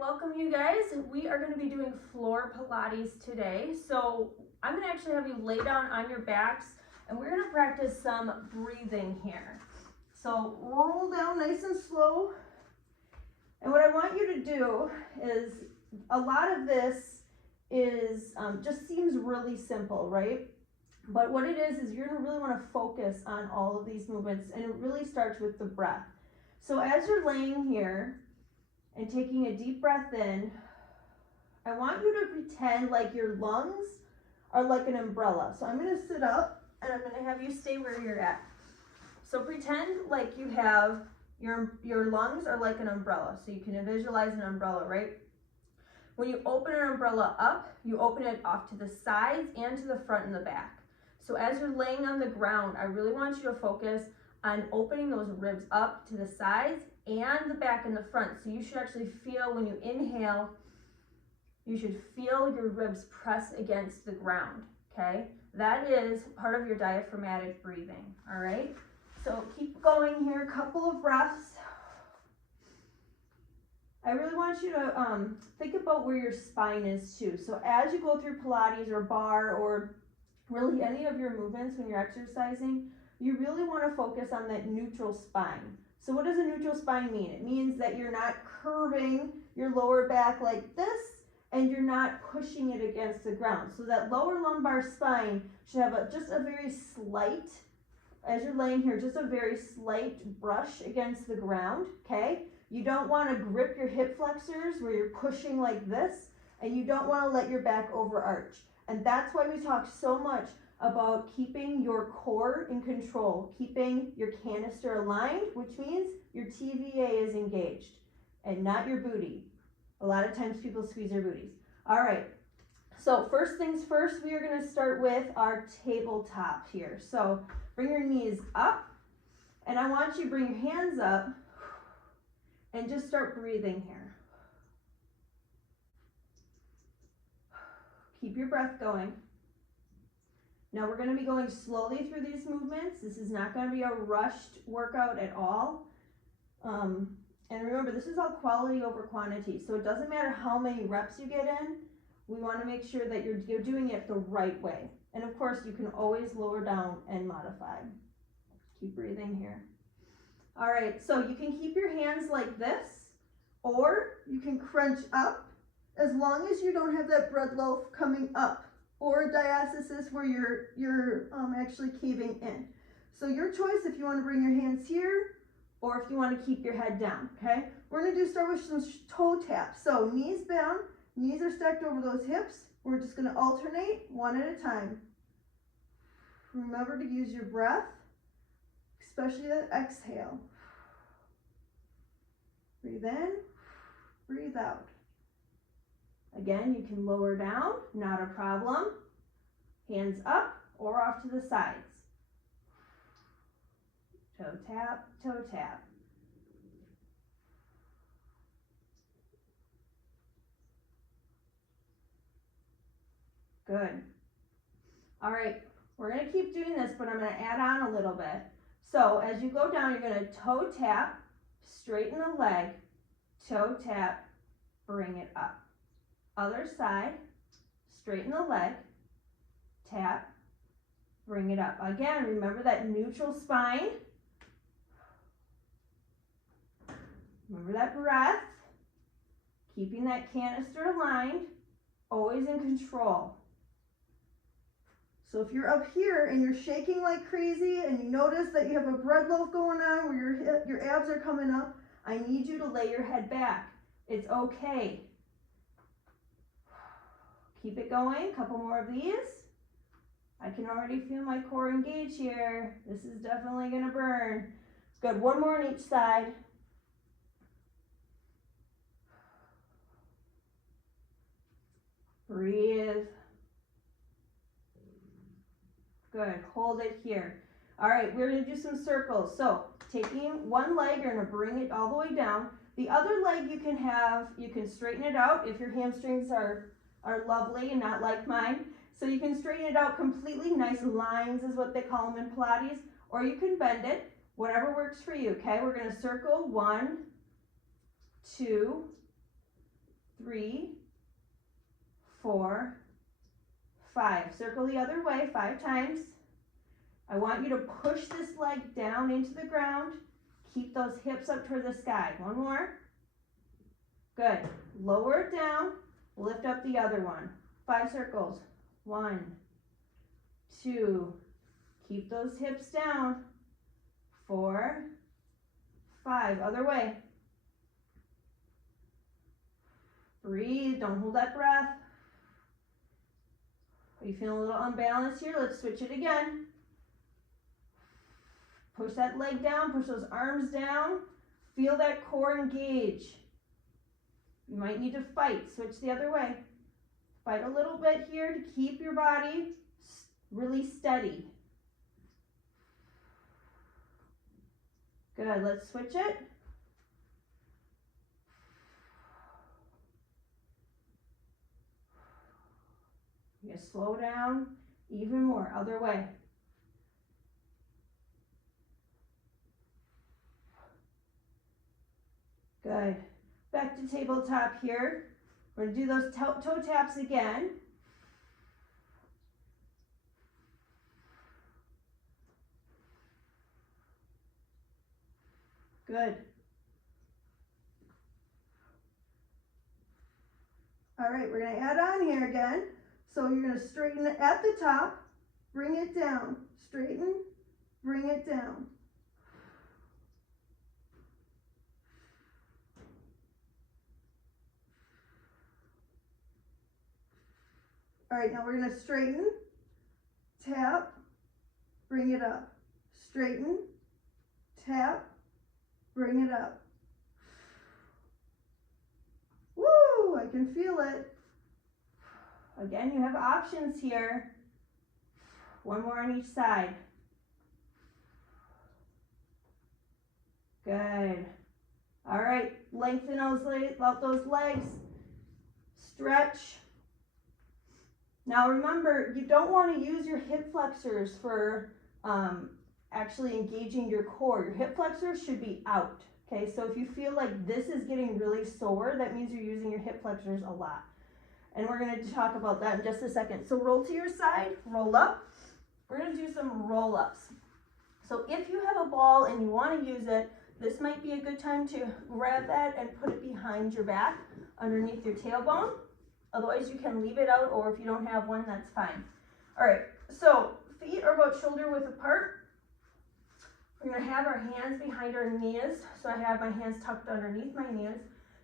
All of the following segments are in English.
welcome you guys. We are going to be doing floor Pilates today. So I'm going to actually have you lay down on your backs and we're going to practice some breathing here. So roll down nice and slow. And what I want you to do is, a lot of this is just seems really simple, right? But what it is you're going to really want to focus on all of these movements, and it really starts with the breath. So as you're laying here and taking a deep breath in, I want you to pretend like your lungs are like an umbrella. So I'm going to sit up and I'm going to have you stay where you're at. So pretend like you have your lungs are like an umbrella. So you can visualize an umbrella, right? When you open an umbrella up, you open it off to the sides and to the front and the back. So as you're laying on the ground, I really want you to focus on opening those ribs up to the sides and the back and the front. So you should actually feel, when you inhale, you should feel your ribs press against the ground, okay? That is part of your diaphragmatic breathing, all right? So keep going here, a couple of breaths. I really want you to think about where your spine is too. So as you go through Pilates or bar or really any of your movements when you're exercising, you really want to focus on that neutral spine. So what does a neutral spine mean? It means that you're not curving your lower back like this, and you're not pushing it against the ground. So that lower lumbar spine should have just a very slight, as you're laying here, just a very slight brush against the ground, okay? You don't want to grip your hip flexors where you're pushing like this, and you don't want to let your back overarch. And that's why we talk so much about keeping your core in control, keeping your canister aligned, which means your TVA is engaged and not your booty. A lot of times people squeeze their booties. All right, so first things first, we are going to start with our tabletop here. So bring your knees up, and I want you to bring your hands up and just start breathing here. Keep your breath going. Now we're going to be going slowly through these movements. This is not going to be a rushed workout at all. And remember, this is all quality over quantity. So it doesn't matter how many reps you get in. We want to make sure that you're doing it the right way. And of course, you can always lower down and modify. Keep breathing here. All right, so you can keep your hands like this, or you can crunch up, as long as you don't have that bread loaf coming up, or a diastasis where you're actually caving in. So your choice if you want to bring your hands here or if you want to keep your head down, okay? We're going to start with some toe taps. So knees down, knees are stacked over those hips. We're just going to alternate one at a time. Remember to use your breath, especially that exhale. Breathe in, breathe out. Again, you can lower down, not a problem. Hands up or off to the sides. Toe tap, toe tap. Good. All right, we're going to keep doing this, but I'm going to add on a little bit. So as you go down, you're going to toe tap, straighten the leg, toe tap, bring it up. Other side, straighten the leg, tap, bring it up. Again, remember that neutral spine. Remember that breath, keeping that canister aligned, always in control. So if you're up here and you're shaking like crazy and you notice that you have a bread loaf going on where your abs are coming up, I need you to lay your head back. It's okay. Keep it going, a couple more of these. I can already feel my core engage here. This is definitely gonna burn. It's good, one more on each side. Breathe. Good, hold it here. All right, we're gonna do some circles. So taking one leg, you're gonna bring it all the way down. The other leg you can straighten it out if your hamstrings are lovely and not like mine. So you can straighten it out completely. Nice lines is what they call them in Pilates. Or you can bend it, whatever works for you, okay? We're going to circle 1, 2, 3, 4, 5. Circle the other way 5 times. I want you to push this leg down into the ground. Keep those hips up toward the sky. One more. Good. Lower it down. Lift up the other one. 5 circles. 1, 2. Keep those hips down. 4, 5. Other way. Breathe. Don't hold that breath. Are you feeling a little unbalanced here? Let's switch it again. Push that leg down. Push those arms down. Feel that core engage. You might need to fight. Switch the other way. Fight a little bit here to keep your body really steady. Good. Let's switch it. You slow down even more. Other way. Good. Back to tabletop here. We're going to do those toe taps again. Good. All right, we're going to add on here again. So you're going to straighten it at the top, bring it down, straighten, bring it down. All right, now we're going to straighten, tap, bring it up. Straighten, tap, bring it up. Woo, I can feel it. Again, you have options here. One more on each side. Good. All right, lengthen those legs. Stretch. Now remember, you don't want to use your hip flexors for actually engaging your core. Your hip flexors should be out. Okay, so if you feel like this is getting really sore, that means you're using your hip flexors a lot. And we're going to talk about that in just a second. So roll to your side, roll up. We're going to do some roll-ups. So if you have a ball and you want to use it, this might be a good time to grab that and put it behind your back, underneath your tailbone. Otherwise, you can leave it out, or if you don't have one, that's fine. All right, so feet are about shoulder width apart. We're going to have our hands behind our knees. So I have my hands tucked underneath my knees.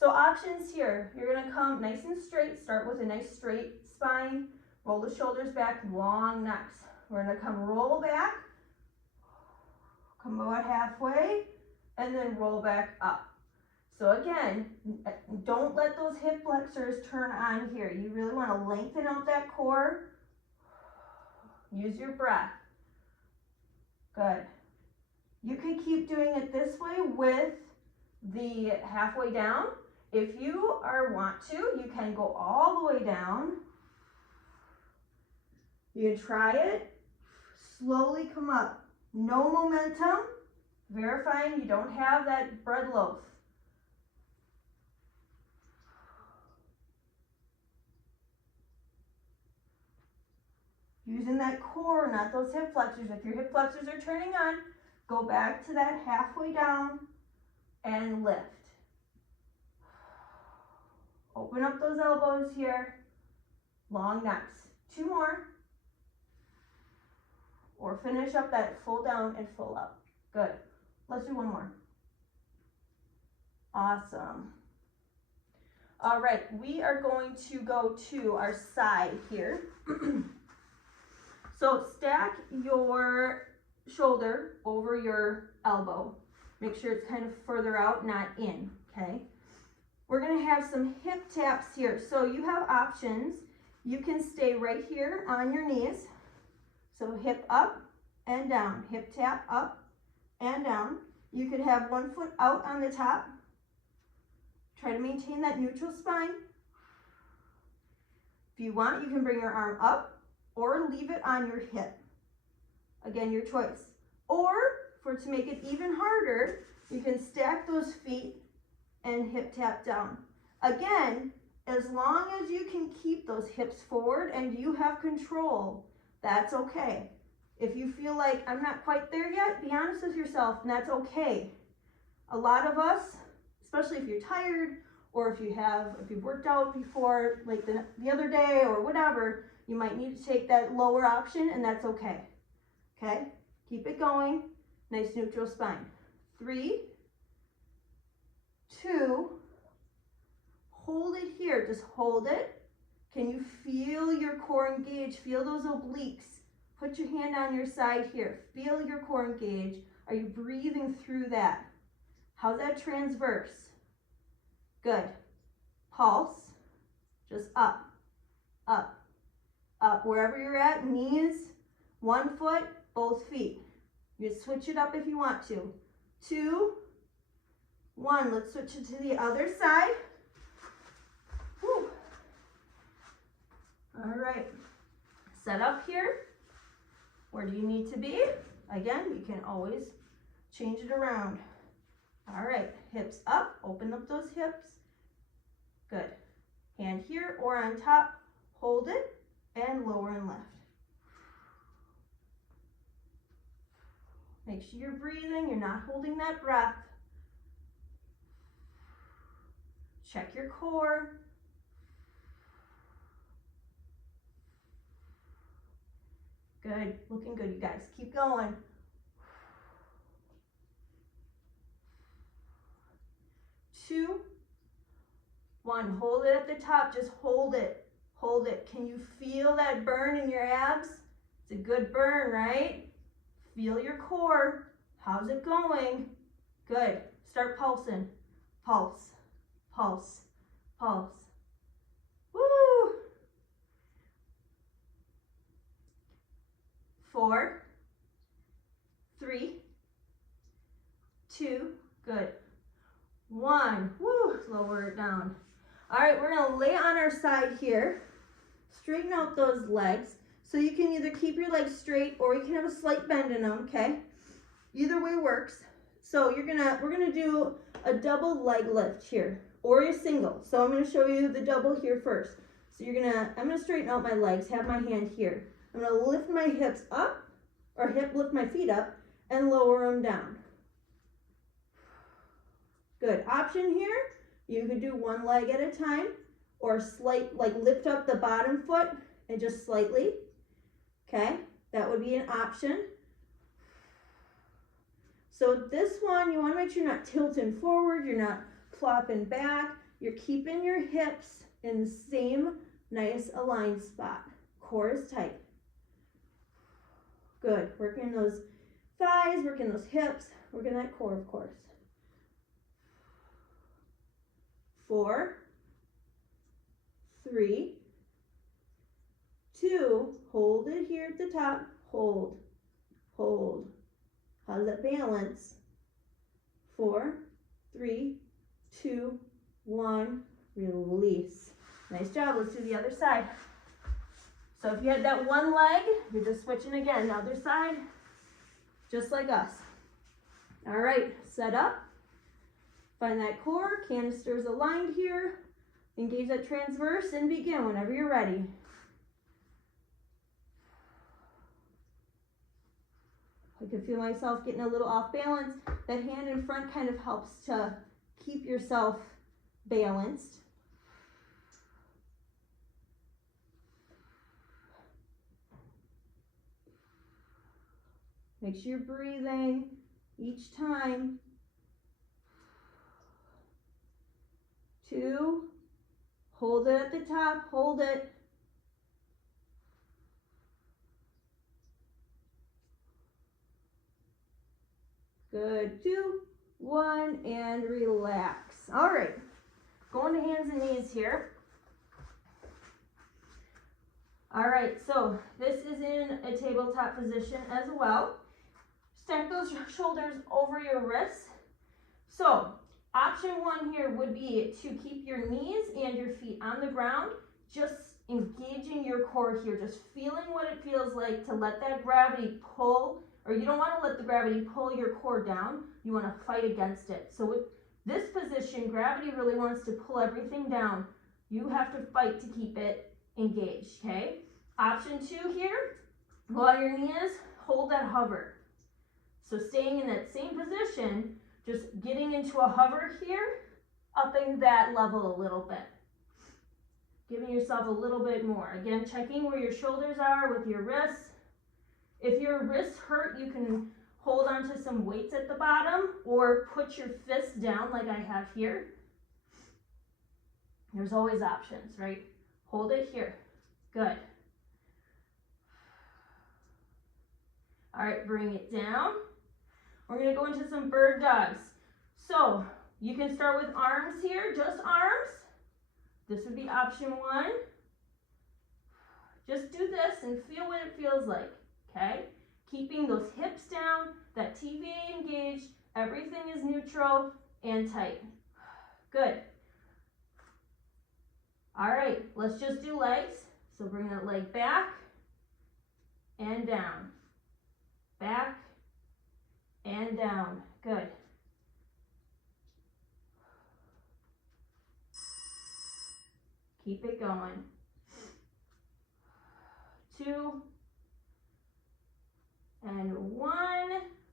So options here, you're going to come nice and straight. Start with a nice straight spine. Roll the shoulders back, long necks. We're going to come roll back, come about halfway, and then roll back up. So again, don't let those hip flexors turn on here. You really want to lengthen out that core. Use your breath. Good. You can keep doing it this way with the halfway down. If you want to, you can go all the way down. You can try it. Slowly come up. No momentum. Verifying you don't have that bread loaf. Using that core, not those hip flexors. If your hip flexors are turning on, go back to that halfway down and lift. Open up those elbows here. Long necks. 2 more. Or finish up that full down and full up. Good. Let's do 1 more. Awesome. All right, we are going to go to our side here. So stack your shoulder over your elbow. Make sure it's kind of further out, not in, okay? We're gonna have some hip taps here. So you have options. You can stay right here on your knees. So hip up and down, hip tap up and down. You could have 1 foot out on the top. Try to maintain that neutral spine. If you want, you can bring your arm up or leave it on your hip. Again, your choice. Or, to make it even harder, you can stack those feet and hip tap down. Again, As long as you can keep those hips forward and you have control, that's okay. If you feel like I'm not quite there yet, be honest with yourself, and that's okay. A lot of us, especially if you're tired or if you've worked out before, like the other day or whatever, you might need to take that lower option, and that's okay. Okay? Keep it going. Nice neutral spine. 3, 2, hold it here. Just hold it. Can you feel your core engage? Feel those obliques. Put your hand on your side here. Feel your core engage. Are you breathing through that? How's that transverse? Good. Pulse. Just up, up, up. Wherever you're at, knees, 1 foot, both feet. You can switch it up if you want to. 2, 1. Let's switch it to the other side. Whew. All right. Set up here. Where do you need to be? Again, you can always change it around. All right. Hips up. Open up those hips. Good. Hand here or on top. Hold it and lower and lift. Make sure you're breathing, you're not holding that breath. Check your core. Good, looking good, you guys. Keep going. 2, 1, hold it at the top, just hold it. Hold it. Can you feel that burn in your abs? It's a good burn, right? Feel your core. How's it going? Good. Start pulsing. Pulse, pulse, pulse. Woo! 4, 3, 2, good. 1, woo, lower it down. All right, we're gonna lay on our side here. Straighten out those legs. So you can either keep your legs straight or you can have a slight bend in them, okay? Either way works. So we're gonna do a double leg lift here, or a single. So I'm gonna show you the double here first. So I'm gonna straighten out my legs, have my hand here. I'm gonna lift my hips up, or lift my feet up, and lower them down. Good. Option here, you could do one leg at a time, or lift up the bottom foot and just slightly. Okay, that would be an option. So this one, you want to make sure you're not tilting forward, you're not plopping back, you're keeping your hips in the same nice aligned spot. Core is tight. Good, working those thighs, working those hips, working that core, of course. 4, 3, 2, hold it here at the top, hold, hold. How's that balance? 4, 3, 2, 1, release. Nice job, let's do the other side. So if you had that one leg, you're just switching again, other side, just like us. All right, set up. Find that core, canisters aligned here. Engage that transverse and begin whenever you're ready. I can feel myself getting a little off balance. That hand in front kind of helps to keep yourself balanced. Make sure you're breathing each time. 2, hold it at the top, hold it. Good, 2, 1, and relax. All right, going to hands and knees here. All right, so this is in a tabletop position as well. Stack those shoulders over your wrists. So option 1 here would be to keep your knees and your feet on the ground, just engaging your core here, just feeling what it feels like to let that gravity pull, or you don't want to let the gravity pull your core down, you want to fight against it. So with this position, gravity really wants to pull everything down. You have to fight to keep it engaged, okay? Option 2 here, go on your knees, hold that hover. So staying in that same position, just getting into a hover here, upping that level a little bit. Giving yourself a little bit more. Again, checking where your shoulders are with your wrists. If your wrists hurt, you can hold onto some weights at the bottom or put your fists down like I have here. There's always options, right? Hold it here. Good. All right, bring it down. We're going to go into some bird dogs. So you can start with arms here, just arms. This would be option 1. Just do this and feel what it feels like, okay? Keeping those hips down, that TVA engaged, everything is neutral and tight. Good. All right, let's just do legs. So bring that leg back and down. Back and down. Good. Keep it going. 2 and 1.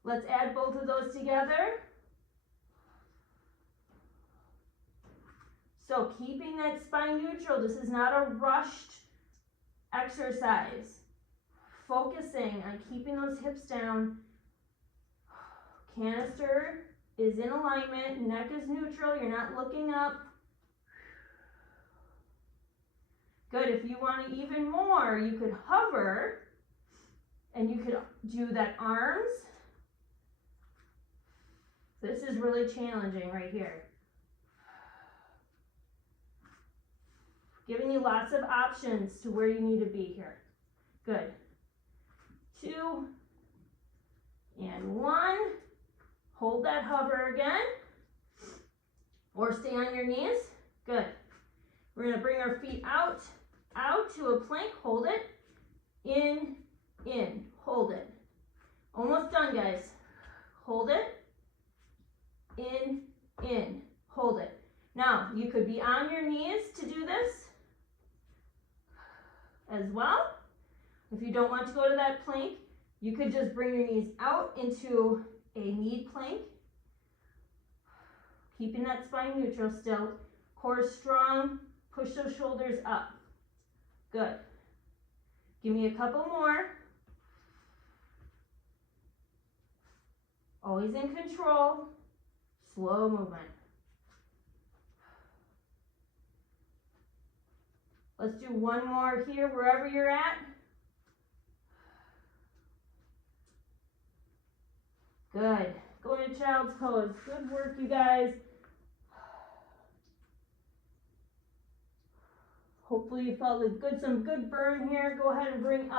Let's add both of those together. So keeping that spine neutral. This is not a rushed exercise. Focusing on keeping those hips down. Canister is in alignment. Neck is neutral. You're not looking up. Good. If you want even more, you could hover and you could do that arms. This is really challenging right here. Giving you lots of options to where you need to be here. Good. 2 and 1. Hold that hover again. Or stay on your knees. Good. We're going to bring our feet out to a plank. Hold it. In. Hold it. Almost done, guys. Hold it. In. Hold it. Now, you could be on your knees to do this as well. If you don't want to go to that plank, you could just bring your knees out into a knee plank. Keeping that spine neutral still. Core strong. Push those shoulders up. Good. Give me a couple more. Always in control. Slow movement. Let's do one more here, wherever you're at. Good. Go into child's pose. Good work, you guys. Hopefully you felt like some good burn here. Go ahead and bring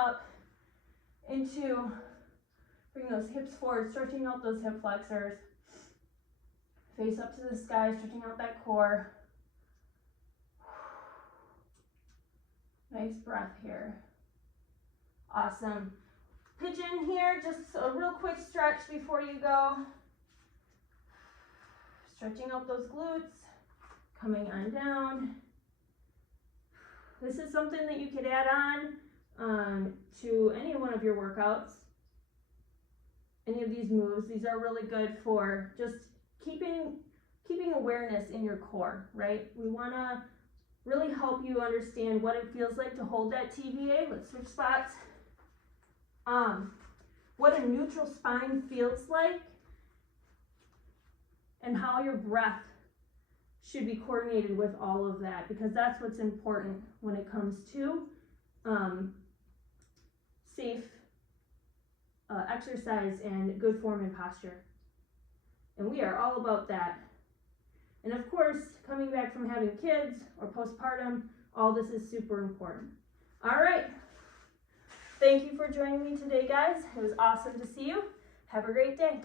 those hips forward, stretching out those hip flexors. Face up to the sky, stretching out that core. Nice breath here. Awesome. Pigeon here, just a real quick stretch before you go. Stretching out those glutes, coming on down. This is something that you could add on to any one of your workouts. Any of these moves, these are really good for just keeping awareness in your core, right? We want to really help you understand what it feels like to hold that TVA. Let's switch spots. What a neutral spine feels like and how your breath should be coordinated with all of that, because that's what's important when it comes to safe exercise and good form and posture. And we are all about that. And of course, coming back from having kids or postpartum, all this is super important. All right. Thank you for joining me today, guys. It was awesome to see you. Have a great day.